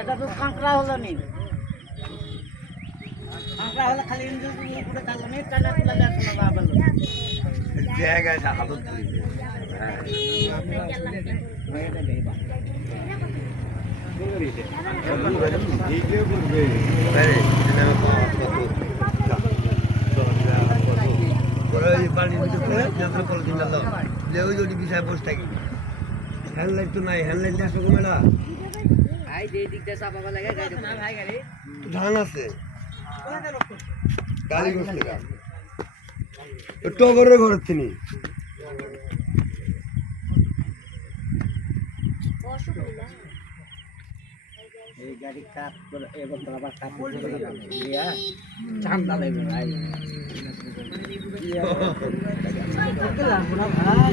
এটা তো কাঁকড়া হলো নি কাঁকড়া হলে খালি উপরে থাকল নি টানা তুলে বাবা জায়গাটা হালত হ্যান্ডলাইট তো নাই হ্যান্ডলাইট আসবে কমেলা ধান আছে গাড়ি করছে টগরের ঘরের তিনি এই গাড়ি কাজ করে এবং আবার কাজ করে দিয়া ঠান্ডা লাগবে ভাই ভাই